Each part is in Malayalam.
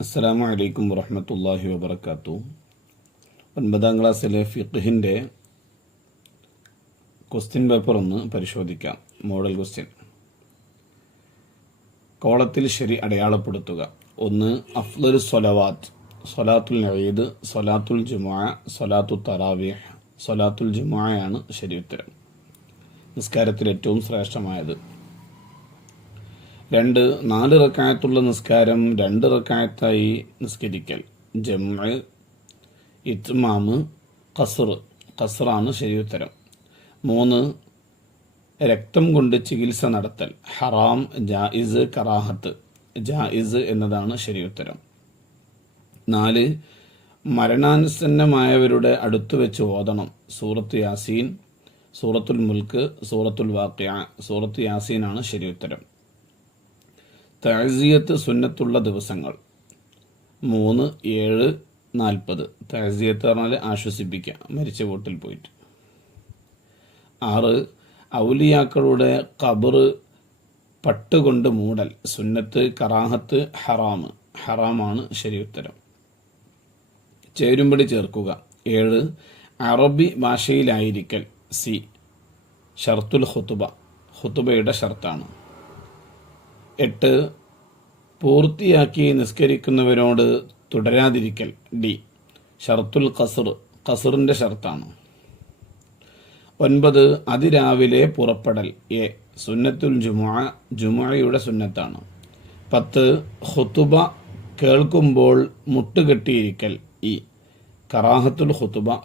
അസ്സലാമു അലൈക്കും വറഹ്മത്തുള്ളാഹി വബറകാതുഹു. 9ാം ക്ലാസ്സിലെ ഫിഖ്ഹിൻ്റെ ക്വസ്റ്റ്യൻ പേപ്പർ ഒന്ന് പരിശോധിക്കാം. Model question. കോളത്തിൽ ശരി അടയാളപ്പെടുത്തുക. 1. അഫ്ളലു സ്വലവാത്ത്, സ്വലാത്തുൽ ഈദ്, സ്വലാത്തുൽ ജുമുഅ, സ്വലാത്തു തറാവീഹ്. സ്വലാത്തുൽ ജുമുഅയാണ് ശരി ഉത്തരം, നിസ്കാരത്തിൽ ഏറ്റവും ശ്രേഷ്ഠമായത്. 2. 4 റക്അത്തുള്ള നിസ്കാരം 2 റക്അത്തായി നിസ്കരിക്കൽ. ജംഅ്, ഇത്മാമ്, ഖസ്റാണ് ശരി ഉത്തരം. 3. രക്തം കൊണ്ട് ചികിത്സ നടത്തൽ. ഹറാം, ജായിസ്, കറാഹത്ത്. ജായിസ് എന്നതാണ് ശരി ഉത്തരം. 4. മരണാനുസന്നമായവരുടെ അടുത്ത് വെച്ച് ഓതണം. സൂറത്ത് യാസീൻ, സൂറത്തുൽ മുൽക്ക്, സൂറത്തുൽ വാഖിഅ. സൂറത്ത് യാസീനാണ് ശരി ഉത്തരം. തഅസിയത്ത് സുന്നത്തുള്ള ദിവസങ്ങൾ. 3, 7, 40. തഅസിയത്ത് പറഞ്ഞാൽ ആശ്വസിപ്പിക്കുക, മരിച്ച വീട്ടിൽ പോയിട്ട്. 6. ഔലിയാക്കളുടെ ഖബർ പട്ടുകൊണ്ട് മൂടൽ. സുന്നത്ത്, കറാഹത്ത്, ഹറാമാണ് ശരി ഉത്തരം. ചേരുംപടി ചേർക്കുക. 7. അറബി ഭാഷയിലായിരിക്കൽ. സി, ഷർത്തുൽ ഖുതുബയുടെ ഷർത്താണ്. 8. പൂർത്തിയാക്കി നിസ്കരിക്കുന്നവരോട് തുടരാതിരിക്കൽ. ഡി, ഷർത്തുൽ ഖസ്റിന്റെ ഷർത്താണ്. 9. അതിരാവിലെ പുറപ്പെടൽ. എ, സുന്നത്തുൽ ജുമുഅയുടെ സുന്നത്താണ്. 10. ഖുതുബ കേൾക്കുമ്പോൾ മുട്ടുകെട്ടിയിരിക്കൽ. ഇ, കറാഹത്തുൽ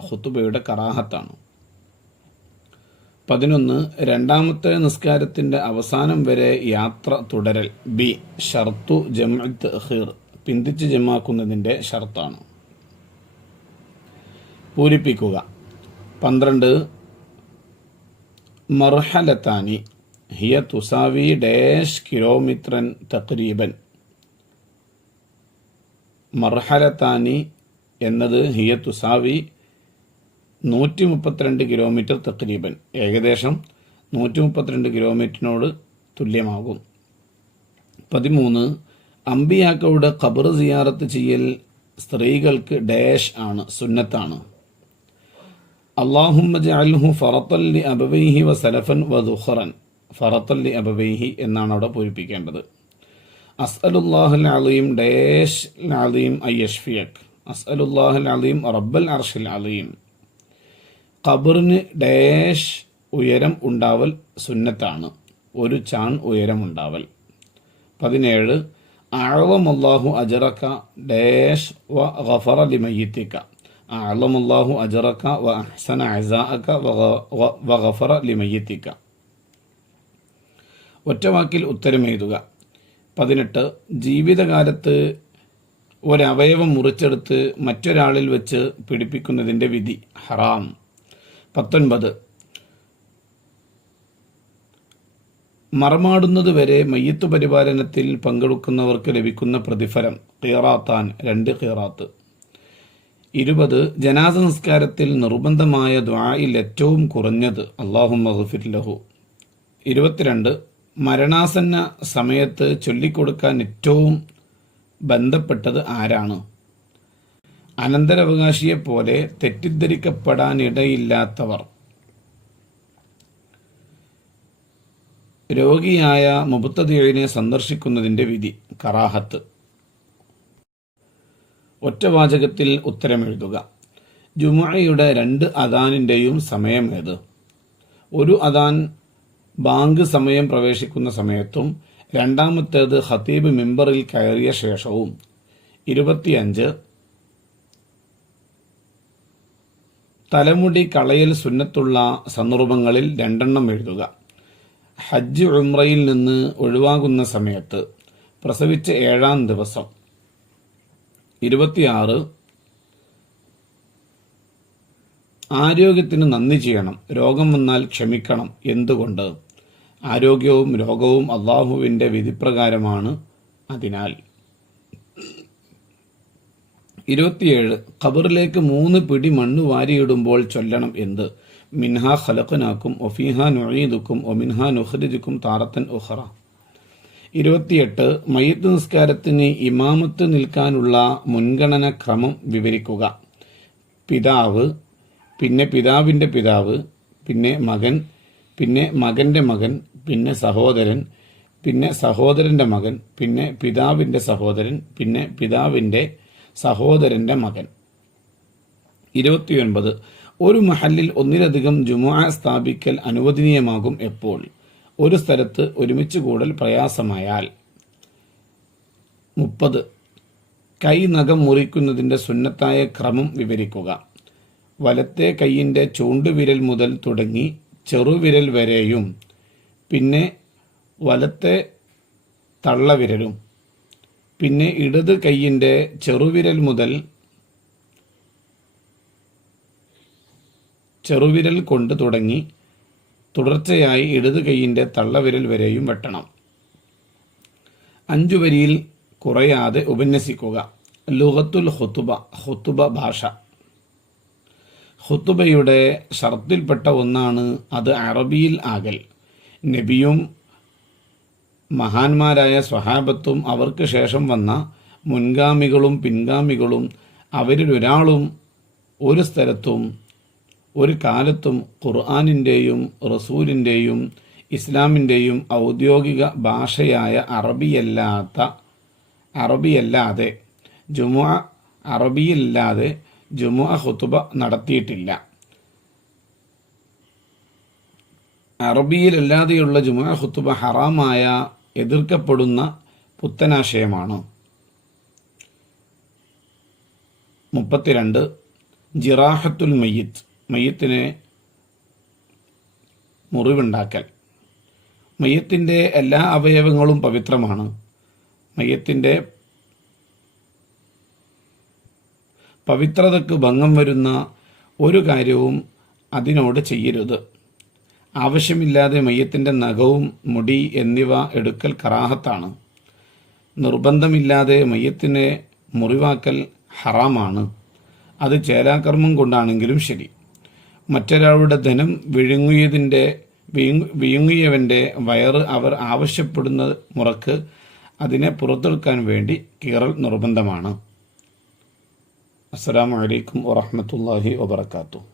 ഖുതുബയുടെ കറാഹത്താണ്. 11. രണ്ടാമത്തെ നിസ്കാരത്തിന്റെ അവസാനം വരെ യാത്ര തുടരൽ. ബി, ഷർത്തു ജംഉ തഅഖീർ, പിന്തിച്ച് ജമാക്കുന്നതിന്റെ ഷർത്താണ്. പൂരിപ്പിക്കുക. 12. മർഹലത്താനി ഹിയ തുസാവി ഡാഷ് കിലോമീറ്ററൻ തഖ്രീബൻ. മർഹലത്താനി എന്നത് ഹിയ തുസാവി 132 കിലോമീറ്റർ തഖ്രീബൻ, ഏകദേശം 132 കിലോമീറ്ററിനോട് തുല്യമാകും. 13. അമ്പിയാക്കളുടെ ഖബർ സിയാറത്ത് ചെയ്യൽ സ്ത്രീകൾക്ക് ഡാഷ് ആണ്, സുന്നത്താണ്. അല്ലാഹുമ്മ ജഅൽഹു ഫറത്തൻ ലി അബവൈഹി വസലഫൻ വദുഖറൻ. ഫറത്തൻ ലി അബവൈഹി എന്നാണ് അവിടെ പൂരിപ്പിക്കേണ്ടത്. അസ്അലുല്ലാഹൽ അലീം ഡാഷ് അലീം അയ്യഷ്ഫിയക്. അസ്അലുല്ലാഹൽ അലീം റബ്ബൽ അർശിൽ അലീം. ഖബറിന് ഡാഷ് ഉയരം ഉണ്ടാവൽ സുന്നത്താണ്, ഒരു ചാൺ ഉയരം ഉണ്ടാവൽ. 17. അഅളമല്ലാഹു അജ്റക ഡാഷ് വ ഗഫറ ലിമയ്യിതിക. അഅളമല്ലാഹു അജ്റക വ അഹ്സന അസാഅക വ ഗഫറ ലിമയ്യിതിക. ഒറ്റവാക്കിൽ ഉത്തരം എഴുതുക. 18. ജീവിതകാലത്ത് ഒരവയവം മുറിച്ചെടുത്ത് മറ്റൊരാളിൽ വെച്ച് പിടിപ്പിക്കുന്നതിൻ്റെ വിധി. ഹറാം. 19. മറമാടുന്നത് വരെ മയ്യിത്ത് പരിപാലനത്തിൽ പങ്കെടുക്കുന്നവർക്ക് ലഭിക്കുന്ന പ്രതിഫലം. ഖിറാത്താൻ, 2 ഖിറാത്ത്. 20. ജനാസ നിസ്കാരത്തിൽ നിർബന്ധമായ ദുആയിൽ ഏറ്റവും കുറഞ്ഞത് അല്ലാഹുമ്മ ഗ്ഫിർ ലഹു. 22. മരണാസന്ന സമയത്ത് ചൊല്ലിക്കൊടുക്കാൻ ഏറ്റവും ബന്ധപ്പെട്ടത് ആരാണ്? അനന്തരാവകാശിയെപ്പോലെ തെറ്റിദ്ധരിക്കപ്പെടാനിടയില്ലാത്തവർ. രോഗിയായ മുബ്തദിഇനെ സന്ദർശിക്കുന്നതിന്റെ വിധി. കറാഹത്ത്. ഒറ്റവാചകത്തിൽ ഉത്തരമെഴുതുക. ജുമുഅയുടെ 2 അദാനിന്റെയും സമയം ഏത്? ഒരു അദാൻ ബാങ്ക് സമയം പ്രവേശിക്കുന്ന സമയത്തും രണ്ടാമത്തേത് ഖതീബ് മിമ്പറിൽ കയറിയ ശേഷവും. 25. തലമുടി കളയൽ സുന്നത്തുള്ള സന്ദർഭങ്ങളിൽ 2 എഴുതുക. ഹജ്ജ് ഉംറയിൽ നിന്ന് ഒഴിവാകുന്ന സമയത്ത്, പ്രസവിച്ച 7ാം ദിവസം. 26. ആരോഗ്യത്തിന് നന്ദി ചെയ്യണം, രോഗം വന്നാൽ ക്ഷമിക്കണം. എന്തുകൊണ്ട്? ആരോഗ്യവും രോഗവും അള്ളാഹുവിൻ്റെ വിധിപ്രകാരമാണ്, അതിനാൽ. 27. ഖബറിലേക്ക് 3 പിടി മണ്ണ് വാരിയിടുമ്പോൾ ചൊല്ലണം എന്ത്? മിൻഹാ ഖലഖനാക്കും വഫീഹാ നുഈദുക്കും വമിൻഹാ നുഖ്രിജുക്കും താറത്തൻ ഉഖറ. 28 മയ്യിത്ത് നിസ്കാരത്തിന് ഇമാമത്ത് നിൽക്കാനുള്ള മുൻഗണന ക്രമം വിവരിക്കുക. പിതാവ്, പിന്നെ പിതാവിൻ്റെ പിതാവ്, പിന്നെ മകൻ, പിന്നെ മകൻ്റെ മകൻ, പിന്നെ സഹോദരൻ, പിന്നെ സഹോദരൻ്റെ മകൻ, പിന്നെ പിതാവിൻ്റെ സഹോദരൻ, പിന്നെ പിതാവിൻ്റെ സഹോദരൻ്റെ മകൻ. 29 ഒരു മഹല്ലിൽ ഒന്നിലധികം ജുമുഅ സ്ഥാപിക്കൽ അനുവദനീയമാകും എപ്പോൾ? ഒരു സ്ഥലത്ത് ഒരുമിച്ച് കൂടൽ പ്രയാസമായാൽ. 30 കൈ നഖം മുറിക്കുന്നതിൻ്റെ സുന്നത്തായ ക്രമം വിവരിക്കുക. വലത്തെ കൈയിൻ്റെ ചൂണ്ടുവിരൽ മുതൽ തുടങ്ങി ചെറുവിരൽ വരെയും, പിന്നെ വലത്തെ തള്ളവിരലും, പിന്നെ ഇടത് കൈയിൻ്റെ ചെറുവിരൽ മുതൽ ചെറുവിരൽ കൊണ്ട് തുടങ്ങി തുടർച്ചയായി ഇടത് കൈയിൻ്റെ തള്ളവിരൽ വരെയും വെട്ടണം. 5 വരിയിൽ കുറയാതെ ഉപന്യസിക്കുക. ലുഗത്തുൽ ഖുതുബ, ഖുതുബ ഭാഷ. ഖുതുബയുടെ ഷർത്തിൽപ്പെട്ട ഒന്നാണ് അത് അറബിയിൽ ആകൽ. നബിയും മഹാന്മാരായ സ്വഹാബത്തും അവർക്ക് ശേഷം വന്ന മുൻഗാമികളും പിൻഗാമികളും അവരിൽ ഒരാളും ഒരു സ്ഥലത്തും ഒരു കാലത്തും ഖുർആനിൻ്റെയും റസൂലിൻ്റെയും ഇസ്ലാമിൻ്റെയും ഔദ്യോഗിക ഭാഷയായ അറബിയല്ലാതെ ജുമുഅ ഖുതുബ നടത്തിയിട്ടില്ല. അറബിയിലല്ലാതെയുള്ള ജുമുഅ ഖുതുബ ഹറാമായ, എതിർക്കപ്പെടുന്ന പുത്തനാശയമാണ്. 32 ജിറാഹത്തുൽ മയ്യിത്ത്, മയ്യത്തിനെ മുറിവുണ്ടാക്കൽ. മയ്യത്തിൻ്റെ എല്ലാ അവയവങ്ങളും പവിത്രമാണ്. മയ്യത്തിൻ്റെ പവിത്രതയ്ക്ക് ഭംഗം വരുന്ന ഒരു കാര്യവും അതിനോട് ചെയ്യരുത്. ആവശ്യമില്ലാതെ മയ്യത്തിൻ്റെ നഖവും മുടി എന്നിവ എടുക്കൽ കറാഹത്താണ്. നിർബന്ധമില്ലാതെ മയ്യത്തിനെ മുറിവാക്കൽ ഹറാമാണ്. അത് ചേലാകർമ്മം കൊണ്ടാണെങ്കിലും ശരി. മറ്റൊരാളുടെ ധനം വിഴുങ്ങിയവൻ്റെ വയറ് അവർ ആവശ്യപ്പെടുന്ന മുറക്ക് അതിനെ പുറത്തെടുക്കാൻ വേണ്ടി കീറൽ നിർബന്ധമാണ്. അസ്സലാമു അലൈക്കും വറഹ്മത്തുള്ളാഹി വബറകാതുഹു.